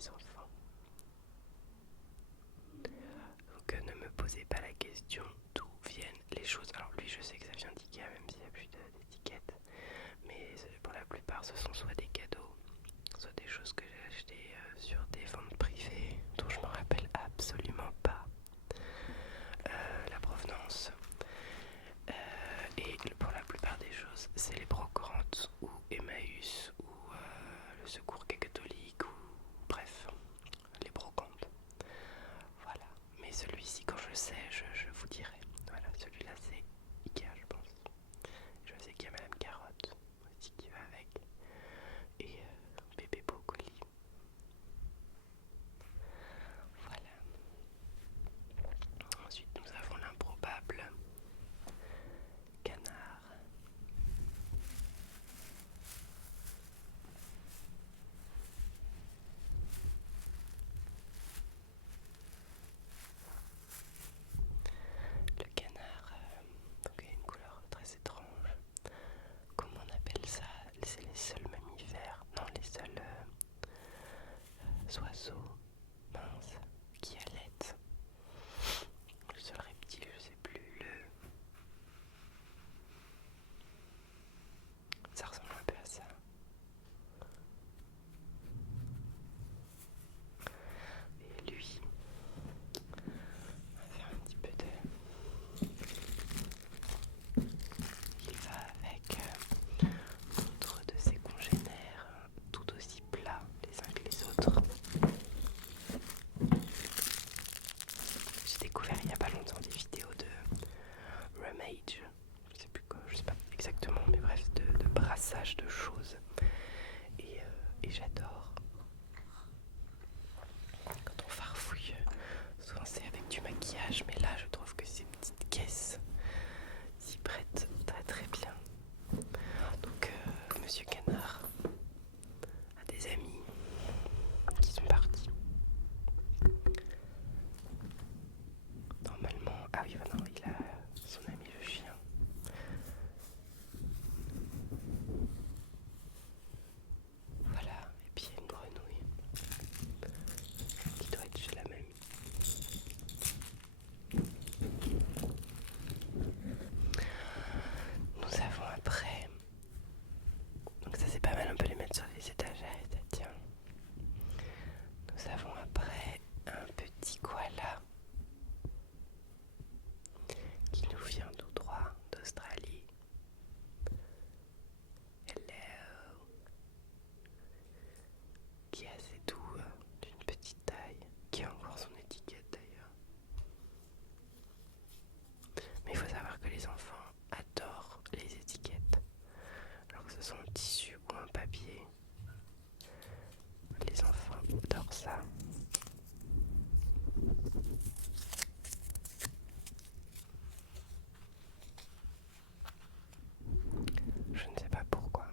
les enfants. Donc ne me posez pas la question d'où viennent les choses. Alors lui, je sais que ça vient d'IKEA, même s'il n'y a plus d'étiquette. Mais pour la plupart, ce sont soit des cadeaux, soit des choses que j'ai achetées sur des ventes privées dont je ne me rappelle absolument pas la provenance. Et pour la plupart des choses, c'est les brocantes ou Emmaüs ou le Secours catholique ou bref, les brocantes. Voilà. Mais celui-ci, quand je sais, je vous dirai. Voilà, celui-là c'est Ikea, je pense. Je sais qu'il y a Madame Carotte aussi qui va avec. Et bébé brocoli. Voilà. Ensuite, nous avons l'improbable canard. Le canard, donc il a une couleur très étrange. Comment on appelle ça? C'est les seuls mammifères, non les seuls oiseaux minces qui allaitent. Le seul reptile, je sais plus, ça ressemble un peu à ça. Et lui, on va faire un petit peu de... Il va avec d'autres de ses congénères, tout aussi plats les uns que les autres. J'ai découvert il n'y a pas longtemps des vidéos de rummage, je sais plus quoi, je sais pas exactement, mais bref, de brassage de choses. Et j'adore. Quand on farfouille, souvent c'est avec du maquillage, mais là je trouve que ces petites caisses s'y prêtent très très bien. Donc Monsieur Canard a des amis qui sont partis. Normalement, ah oui, non, il a son ami le chien. Voilà, et puis il y a une grenouille qui doit être chez la mamie. Nous avons après, donc ça c'est pas mal, on peut les mettre sur les étagères et ça tient. Nous avons après un petit koala qui nous vient tout droit d'Australie. Hello. Qui est assez doux, d'une petite taille, qui a encore son étiquette d'ailleurs. Mais il faut savoir que les enfants adorent les étiquettes, alors que ce soit en tissu ou en papier. Les enfants adorent ça. Je ne sais pas pourquoi,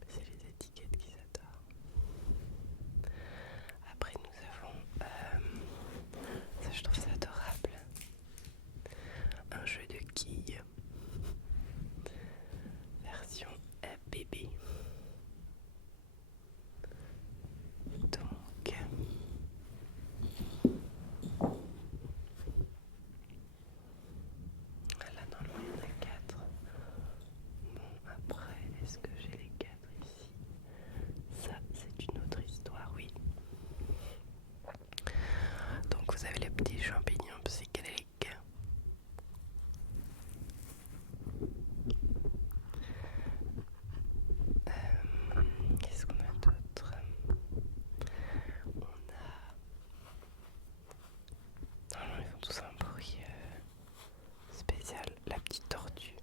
mais c'est les étiquettes qu'ils adorent. Après nous avons, ça je trouve ça adorable, un jeu de quilles version bébé. Donc là normalement il y en a 4. Bon après est-ce que j'ai les 4 ici? Ça c'est une autre histoire, oui. Donc vous avez les petits champignons psychédéliques. Qu'est-ce qu'on a d'autre? On a... Non, ils font tous un bruit spécial. La petite tortue.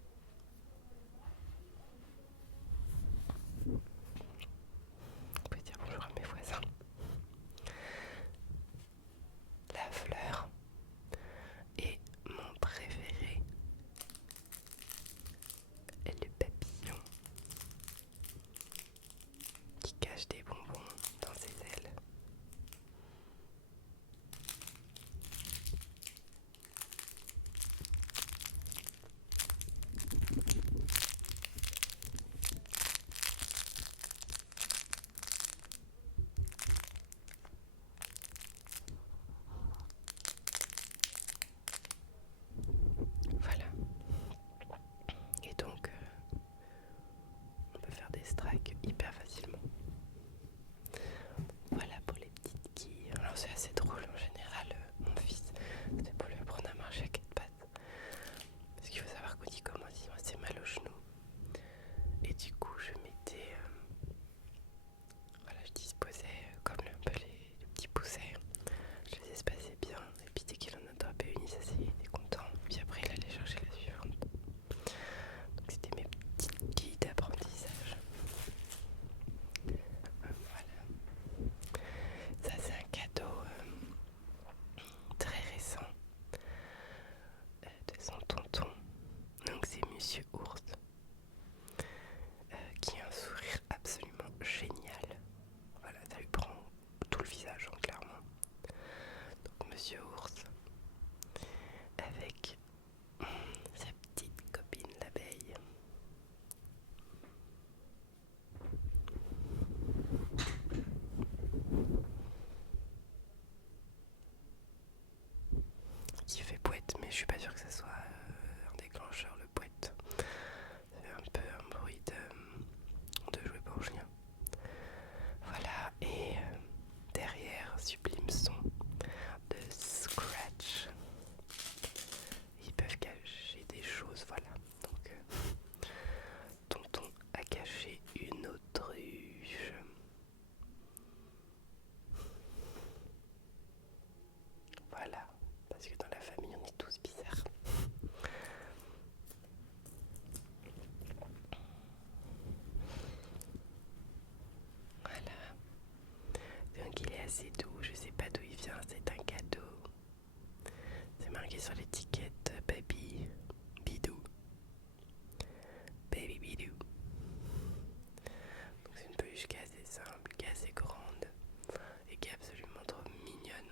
On peut dire bonjour à mes voisins. La fleur. je suis pas sûre que ça soit un déclencheur, le poète. Ça fait un peu un bruit de jouet pour chien. Voilà, et derrière, sublime son de scratch. Ils peuvent cacher des choses, voilà. Donc, tonton a caché une autruche. Voilà, parce que dans la famille, on est tous bizarres. Voilà. Donc il est assez doux, je sais pas d'où il vient, c'est un cadeau. C'est marqué sur l'étiquette Baby Bidou. Baby Bidou. Donc c'est une peluche qui est assez simple, qui est assez grande et qui est absolument trop mignonne.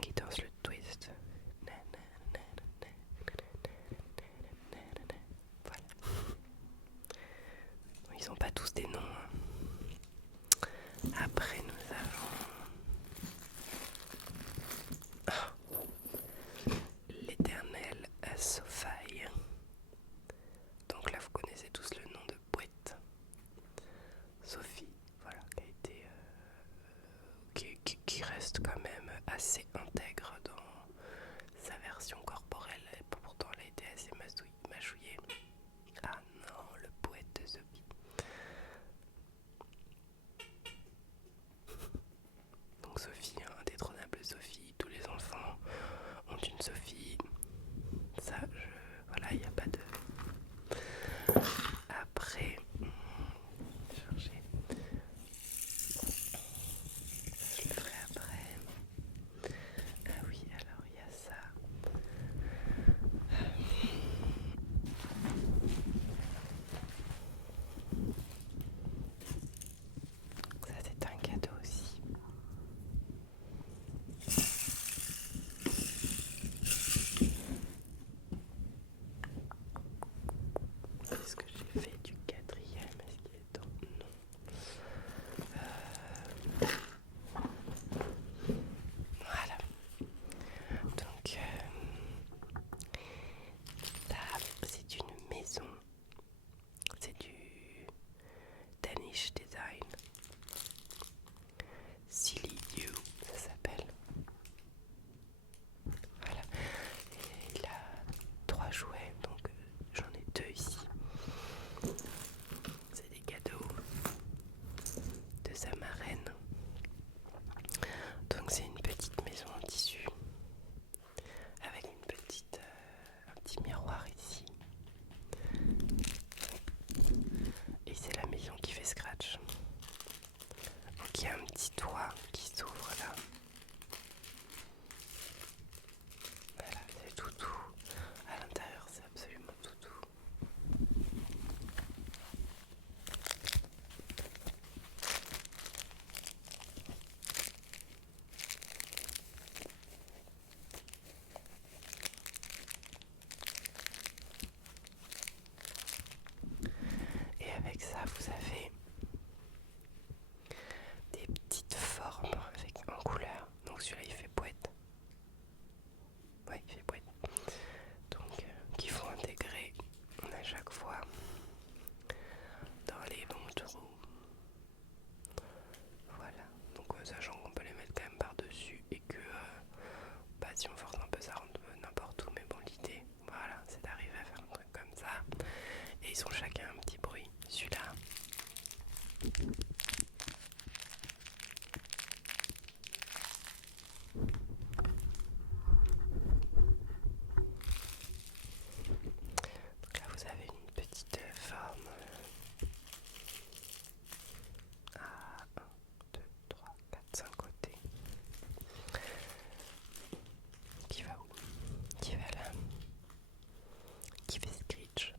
Qui danse le twist. Voilà. Ils ont pas tous des noms. Après nous avons l'éternel Sophie. Donc là vous connaissez tous le nom de Bouette. Sophie, voilà, qui a été qui reste quand même assez intègre dans sa version corporelle. Et pourtant elle a été assez mâchouillée. Ah non, le poète de Sophie. Donc Sophie, indétrônable Sophie, tous les enfants ont une Sophie. Ça, voilà, il n'y a pas de... Après, chercher. Je le ferai après. Ah oui, alors il y a ça. Ça c'est un cadeau aussi. Est-ce que j'ai fait du quatrième? Est-ce qu'il est temps? Non. Voilà. Donc là, c'est une maison. C'est du Danish Design. Silly You, ça s'appelle. Voilà. Et il a 3 jouets, donc j'en ai 2 ici. C'est des cadeaux de sa marraine. Donc c'est une petite maison en tissu avec un petit miroir ici. Et c'est la maison qui fait scratch. Donc il y a un petit toit qui s'ouvre là. Voilà, c'est tout doux. À l'intérieur, c'est absolument tout doux. Et avec ça, vous avez des petites formes en couleur. Donc celui-là, il fait poète. Ouais, il fait poète. Donc, qu'il faut intégrer à chaque fois dans les bons trous. Voilà. Donc, sachant qu'on peut les mettre quand même par-dessus et que si on force un peu, ça rentre n'importe où. Mais bon, l'idée, voilà, c'est d'arriver à faire un truc comme ça. Et ils ont chacun un petit bruit. Celui-là. Donc là, vous avez une petite forme à 1, 2, 3, 4, 5 côtés. Qui va où? Qui va là? Qui fait scritch.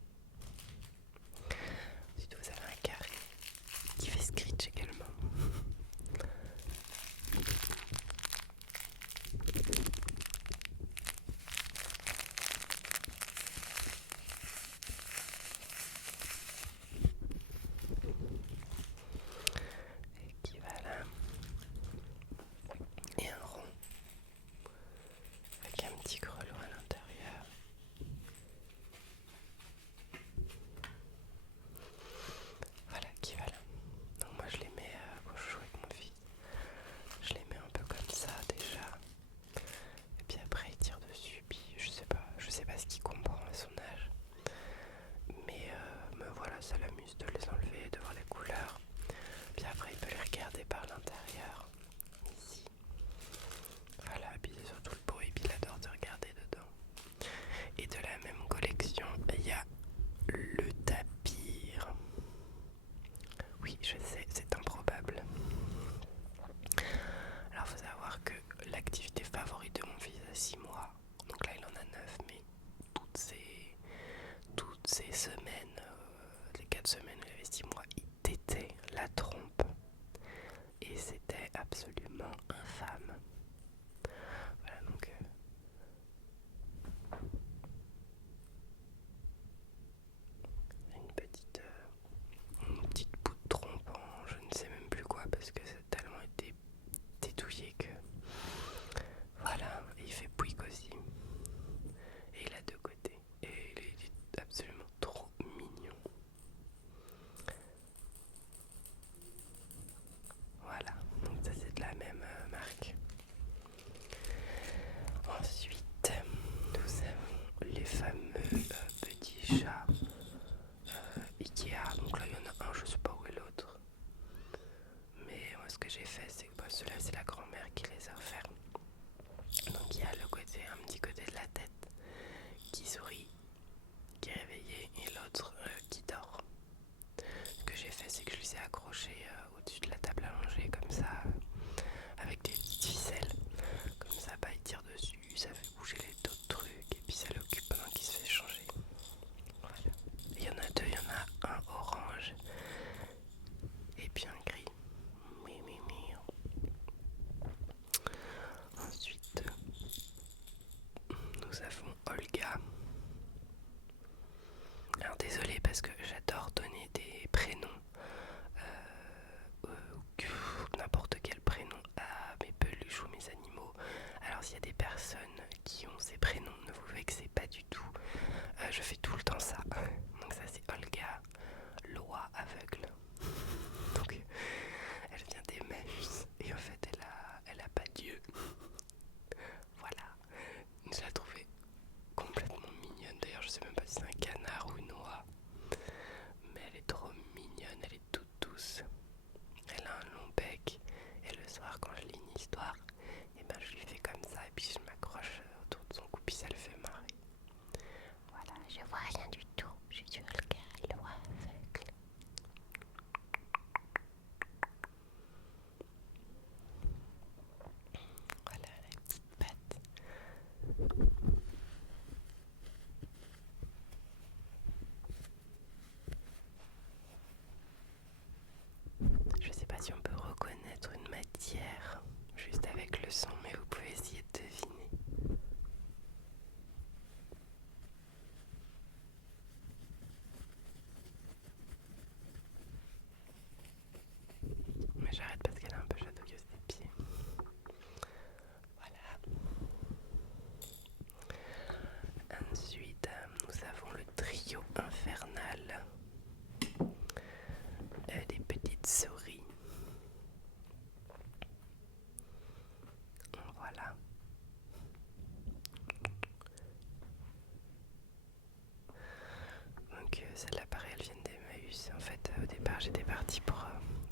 Alors j'étais partie pour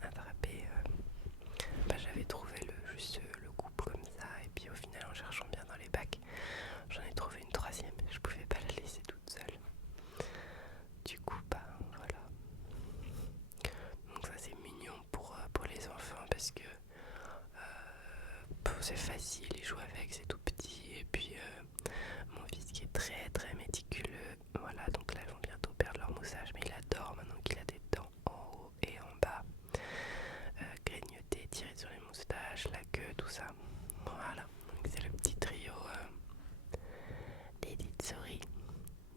attraper, j'avais trouvé juste le couple comme ça, et puis au final en cherchant bien dans les bacs, j'en ai trouvé une troisième, je pouvais pas la laisser toute seule. Du coup voilà. Donc ça c'est mignon pour les enfants parce que c'est facile, ils jouent avec, c'est tout petit, et puis mon fils qui est très très méticuleux, voilà, donc là ils vont bientôt perdre leur moussage, mais il adore maintenant qu'il a des dents en haut et en bas, grignoter, tirer sur les moustaches, la queue, tout ça. Voilà, donc c'est le petit trio des petites souris.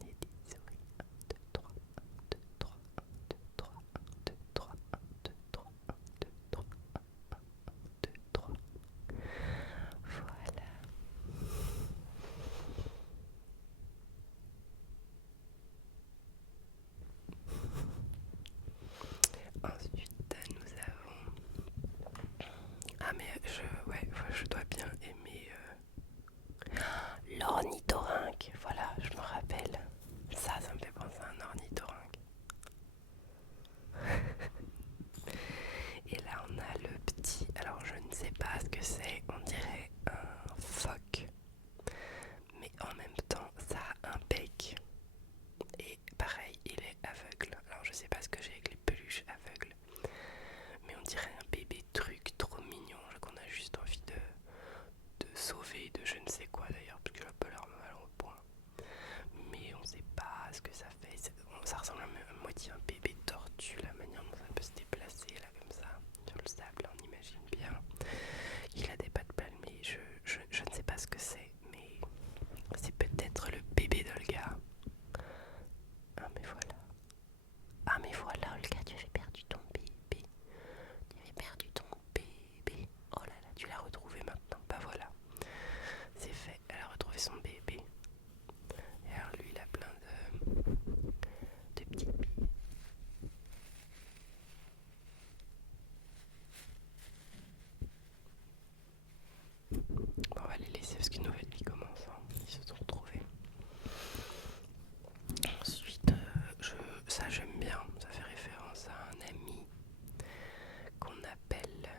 Des petites souris. 1, 2, 3, 1, 2, 3, 1, 2, 3, 1, 2, 3, 1, 2, 3, 1, 2, 3, 1, 2, 3. Voilà. Ensuite, nous avons... Ah mais je dois bien aimer l'ornithorynque. Voilà, je me rappelle. Ça me fait penser à un ornithorynque. Et là, on a le petit... Alors, je ne sais pas ce que c'est. On dirait un phoque. Mais en même temps, ça a un bec. Et pareil, il est aveugle. Alors, je sais pas ce que j'ai avec les peluches aveugles. Mais on dirait un bébé truc trop mignon qu'on a juste envie de sauver de je ne sais quoi d'ailleurs, parce qu'il a pas l'air mal au point. Mais on sait pas ce que ça fait. Ça ressemble à moitié à un bébé tortue, la manière dont ça peut se déplacer là comme ça sur le sable, on imagine bien. Il a des pattes palmées, je ne sais pas ce que c'est, mais c'est peut-être le bébé d'Olga. Ah mais voilà. Ah mais voilà Olga, tu avais perdu ton bébé. Tu avais perdu ton bébé. Oh là là, tu l'as retrouvé maintenant. Bah voilà. C'est fait, elle a retrouvé son bébé. Et alors lui il a plein de petites billes. Bon, on va les laisser parce qu'une nouvelle vie commence, hein. Ils se sont retrouvés. Ensuite, ça j'aime bien, ça fait référence à un ami qu'on appelle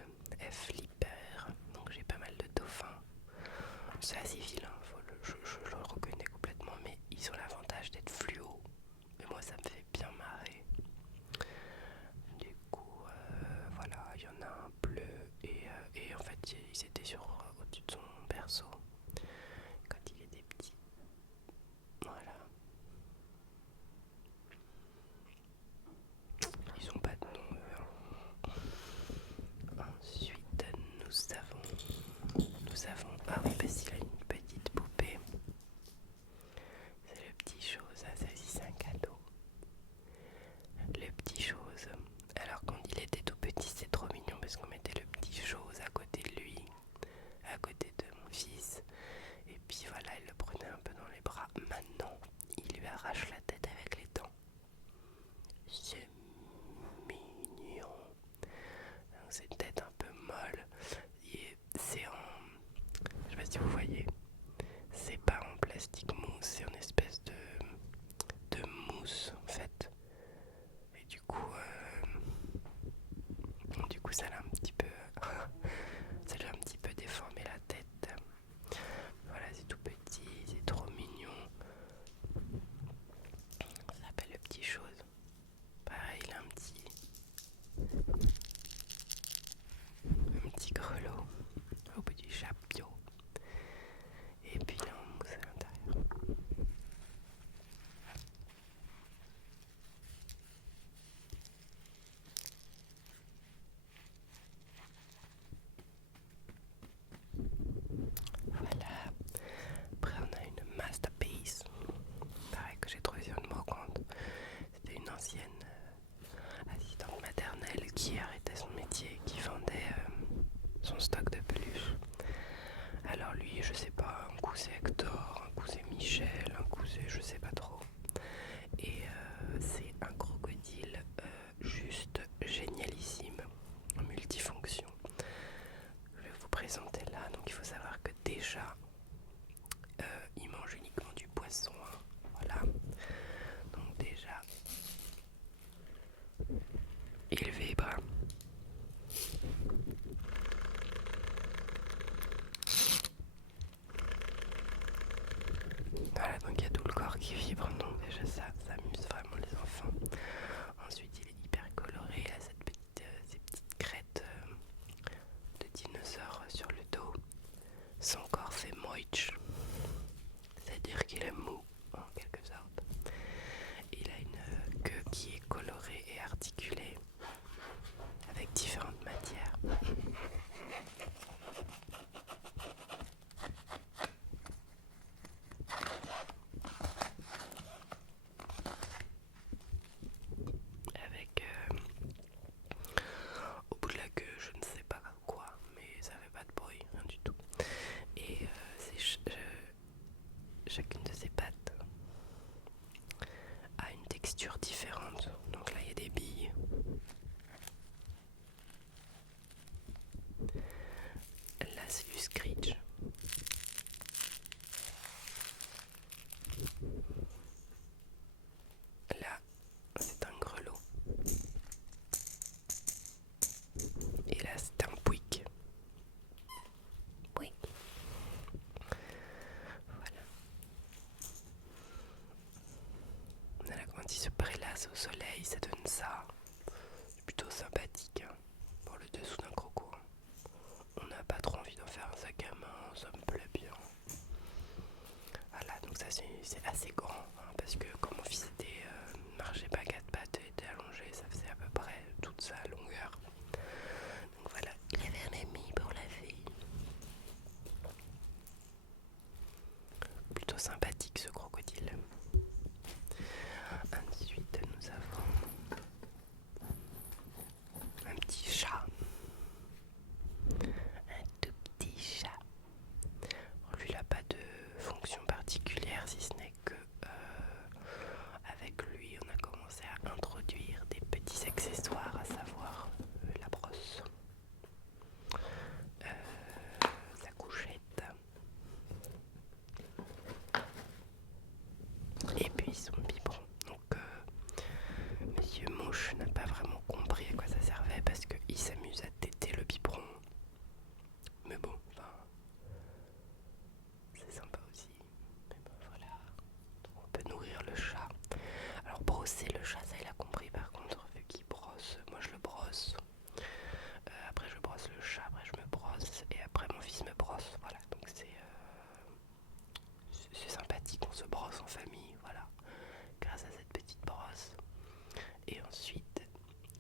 Flipper. Donc j'ai pas mal de dauphins. C'est assez vilain, je le reconnais complètement, mais ils ont l'avantage d'être fluo. Et moi ça me fait bien marrer. Du coup, voilà, il y en a un bleu et en fait ils étaient au-dessus de son berceau quand il était petit. Voilà. Ils ont pas de nom. Ensuite, nous avons. Ah oui, parce qu'il a une petite poupée. C'est le petit chose. Ah, ça aussi, c'est un cadeau. Le petit chose. Alors, quand il était tout petit, c'est trop mignon parce qu'on mettait le petit chose à côté de lui, à côté de mon fils. Et puis voilà, il le prenait un peu dans les bras. Maintenant, il lui arrache la tête avec les dents. C'est mignon. C'est une tête un peu molle. C'est en... Je sais pas si vous voyez. C'est pas en plastique mousse, c'est en espèce de mousse en fait. Et du coup ça l'a un petit peu... ça lui a un petit peu déformé la tête. Voilà, c'est tout petit, c'est trop mignon. Ça s'appelle le petit chose. Pareil, il a un petit grelot au bout du chapeau. Et puis il est en mousse à l'intérieur. Voilà. Après on a une masterpiece. Pareil que j'ai trouvé sur une brocante. C'était une ancienne assistante maternelle qui arrêtait son métier, qui vendait son stock de peluches. Alors lui, je sais pas, un coup c'est Hector, un coup c'est Michel, un coup c'est je sais pas trop. Et c'est un crocodile juste génialissime, multifonction. Je vais vous présenter là. Donc il faut savoir que déjà, il mange uniquement du poisson, hein. Voilà. Donc déjà, il le corps qui vibre, donc déjà ça amuse vraiment les enfants. Ensuite il est hyper coloré, il a ces petites crêtes de dinosaures sur le dos. Son corps fait moich, c'est-à-dire qu'il est mou en quelque sorte. Il a une queue qui est colorée et articulée avec différentes matières. Avec au bout de la queue, je ne sais pas quoi, mais ça fait pas de bruit, rien du tout. Et chacune de ses pattes a une texture différente. Donc là, il y a des billes. Là, c'est du screech. Là, c'est un grelot. Et là, c'est un pouic. Pouic. Voilà. Là, quand il se prélasse au soleil, ça donne ça. C'est plutôt sympathique, hein, pour le dessous d'un croco. On n'a pas trop envie d'en faire un sac à main, ça me plaît bien. Voilà, donc ça c'est assez grand, hein, parce que quand mon fils marchait pas à quatre pattes et était allongé, ça faisait à peu près toute sa longueur. Donc voilà, il y avait un ami pour la fille. Plutôt sympathique ce crocodile. Ensuite nous avons un petit chat. Un tout petit chat. Lui il n'a pas de fonction particulière si ce n'est que avec lui on a commencé à introduire des petits accessoires, à savoir la brosse, sa couchette et puis son biberon. Donc Monsieur Mouche n'a pas vraiment compris à quoi ça servait parce qu'il s'amuse à téter le biberon. Mais bon, enfin, c'est sympa aussi. Mais bon, voilà. Donc on peut nourrir le chat. Alors brosser le chat, ça il a compris par contre, vu qu'il brosse. Moi je le brosse. Après je brosse le chat, après je me brosse. Et après mon fils me brosse. Voilà, donc c'est sympathique, on se brosse en famille, voilà, grâce à cette petite brosse. Et ensuite,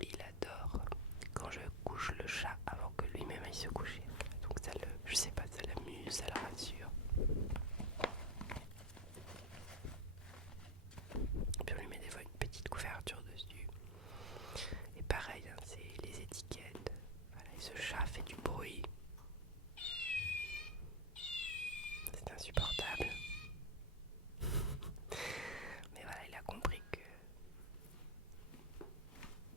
il adore quand je couche le chat avant que lui-même aille se coucher. Donc ça je sais pas, ça l'amuse, ça le rassure. Puis on lui met des fois une petite couverture dessus. Et pareil, hein, c'est les étiquettes. Voilà, et ce chat fait du bruit. C'est insupportable. Mais voilà, il a compris que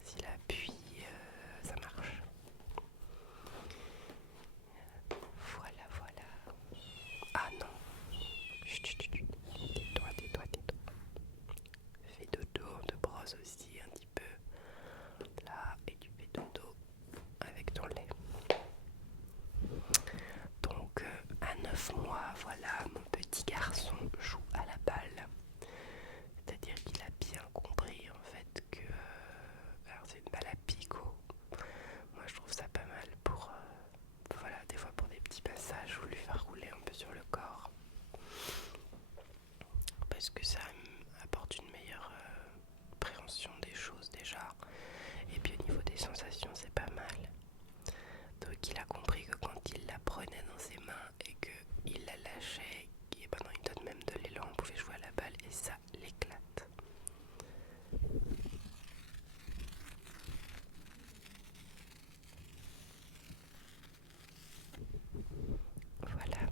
s'il appuie, ça marche. Voilà, voilà. Ah non. Chut, chut, chut. Tais-toi, tais-toi, tais-toi. Fais dodo, on te brosse aussi un petit peu. Là, et tu fais dodo avec ton lait. Donc, à 9 mois, voilà, mon petit garçon joue à la balle. C'est-à-dire qu'il a bien compris en fait que alors c'est une balle à picot. Moi je trouve ça pas mal pour voilà, des fois pour des petits passages ou lui faire rouler un peu sur le corps. Parce que ça apporte une meilleure préhension des choses déjà. Et puis au niveau des sensations c'est pas mal. Donc il a compris que quand il la prenait dans ses mains et qu'il la lâchait, et ben non, il donne même de l'élan, on pouvait jouer à la balle et ça l'éclate. Voilà.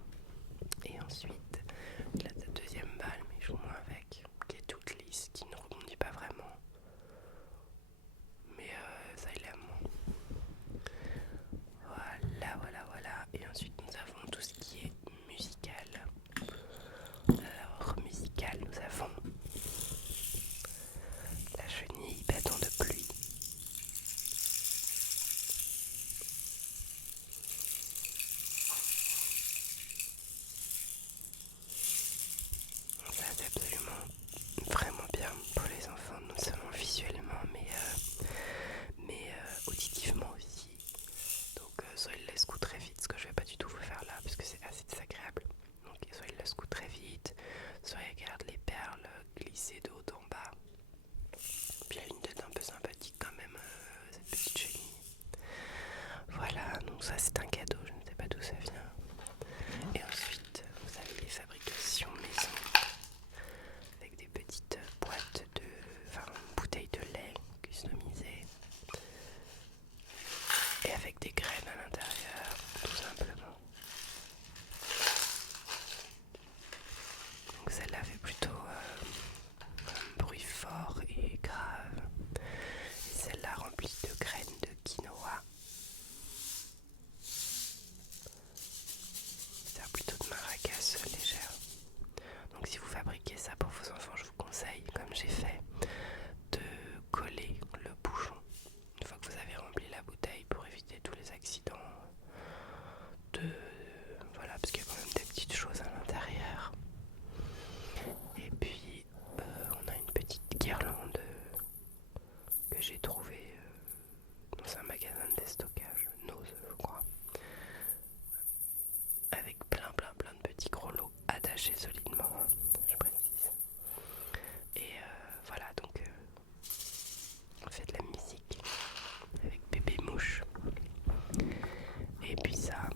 Et ensuite, il a sa deuxième balle, mais il joue moins avec, qui est toute lisse, qui ne rebondit pas vraiment. Mais ça il aime. Voilà, voilà, voilà. Et ensuite nous avons tout ce qui est musical. tissé de haut en bas. Puis elle a une tête un peu sympathique quand même, cette petite chenille. Voilà, donc ça c'est un cadeau, je ne sais pas d'où ça vient. Et ensuite, vous avez les fabrications maison avec des petites boîtes de, enfin, bouteilles de lait customisées et avec des graines à l'intérieur, tout simplement. Donc celle-là fait plutôt un bruit fort et grave. Et celle-là remplie de graines de quinoa. C'est plutôt de maracas légère. Donc si vous fabriquez ça pour vos enfants, je vous conseille, comme j'ai fait, de coller le bouchon une fois que vous avez rempli la bouteille pour éviter tous les accidents voilà, parce qu'il y a quand même des petites choses à l'intérieur. Et puis on a une petite guirlande que j'ai trouvée dans un magasin de déstockage, Nose je crois, avec plein de petits gros lots attachés solidement, je précise. Et voilà, donc on fait de la musique avec bébé mouche. Et puis ça,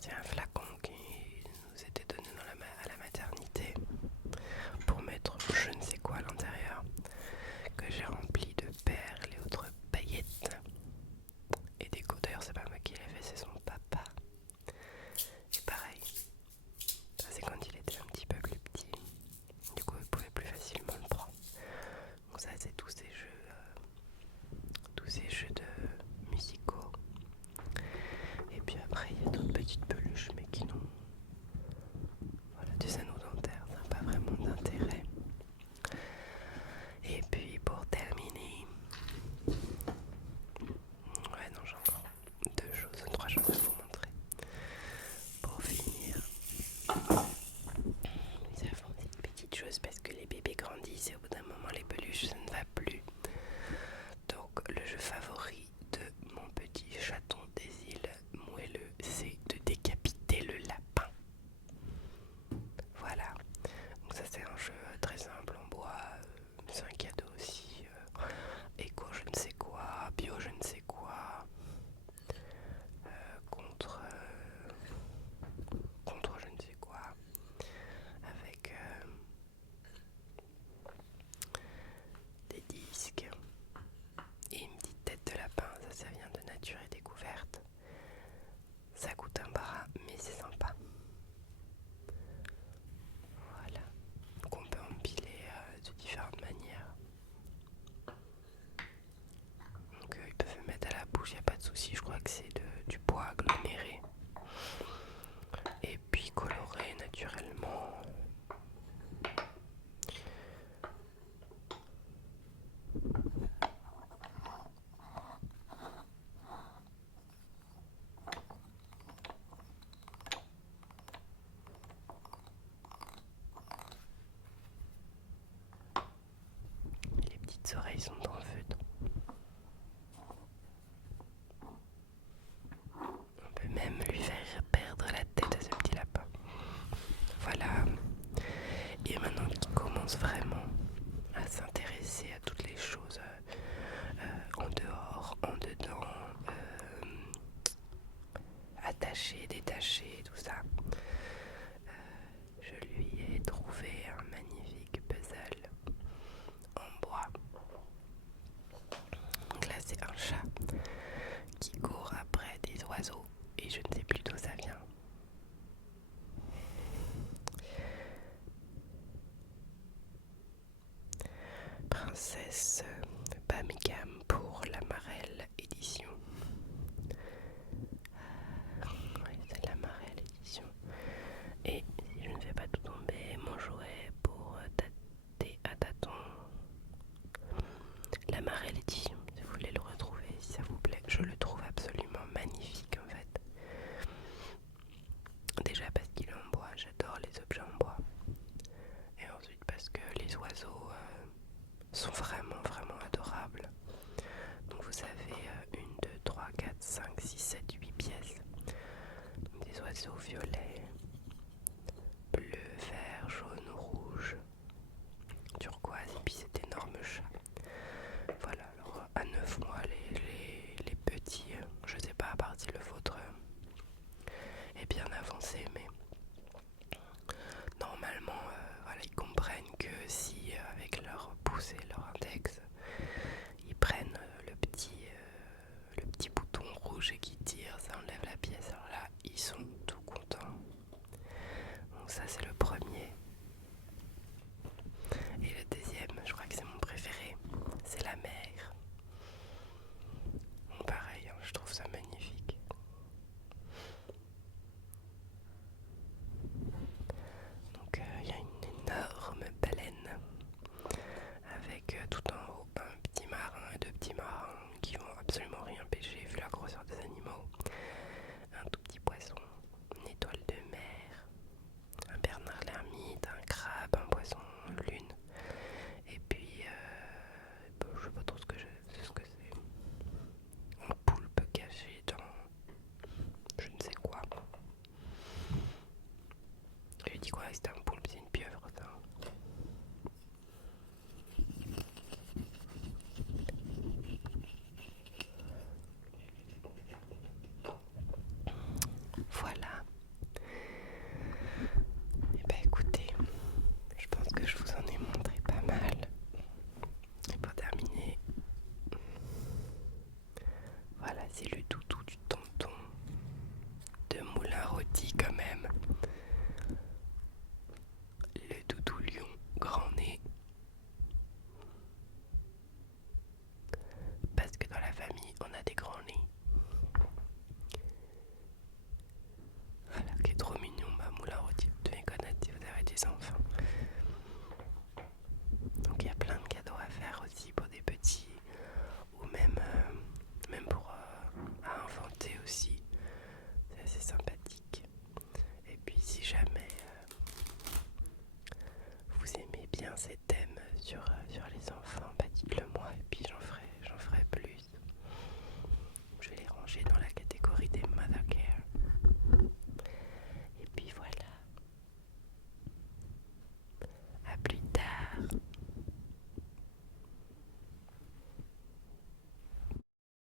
c'est un flacon qui nous était donné à la maternité pour mettre je ne sais quoi à l'intérieur, que j'ai rempli de perles et autres paillettes et déco. D'ailleurs c'est pas moi qui l'ai fait, c'est son papa. Et pareil, ça c'est quand il était un petit peu plus petit, du coup il pouvait plus facilement le prendre. Donc ça c'est tous ces jeux de musicaux. Et puis après il y a d'autres petites peluches mais qui n'ont, voilà, des anneaux dentaires, ça n'a pas vraiment d'intérêt. Et puis pour terminer, ouais non j'ai encore trois choses à vous montrer. Pour finir, nous avons cette petite chose parce que les bébés grandissent et au bout d'un moment les peluches ça ne va plus. Donc le jeu favori de mon petit chaton des îles moelleux, c'est de décapiter le lapin. Voilà, donc ça c'est un jeu très simple en bois, c'est un cadeau aussi, éco je ne sais quoi, bio je ne sais quoi, contre je ne sais quoi, avec des disques et une petite tête de lapin. Ça vient de Nature et Découverte. Ça coûte un bras mais c'est sympa. Voilà, donc on peut empiler de différentes manières. Donc ils peuvent le mettre à la bouche, il n'y a pas de souci. Je crois que c'est du bois aggloméré et puis coloré naturellement. Les petites oreilles sont en feutre. On peut même lui faire perdre la tête à ce petit lapin. Voilà. Et maintenant qu'il commence vraiment à s'intéresser à toutes les choses en dehors, en dedans, attaché, détaché, tout ça, je lui ai trouvé un magnifique puzzle en bois. Donc là c'est un chat qui court après des oiseaux et je ne sais plus d'où ça vient. Princesse Pamigam pour la Marelle édition. Oui, c'est la Marelle édition. Et si je ne fais pas tout tomber, mon jouet pour tâter à tâtons. La Marelle édition, si vous voulez le retrouver, si ça vous plaît. Je le trouve absolument magnifique en fait. Déjà parce qu'il est en bois, j'adore les objets en bois. Et ensuite parce que les oiseaux sont vraiment adorables. Donc vous avez 1, 2, 3, 4, 5, 6, 7, 8 pièces. Donc des oiseaux violets,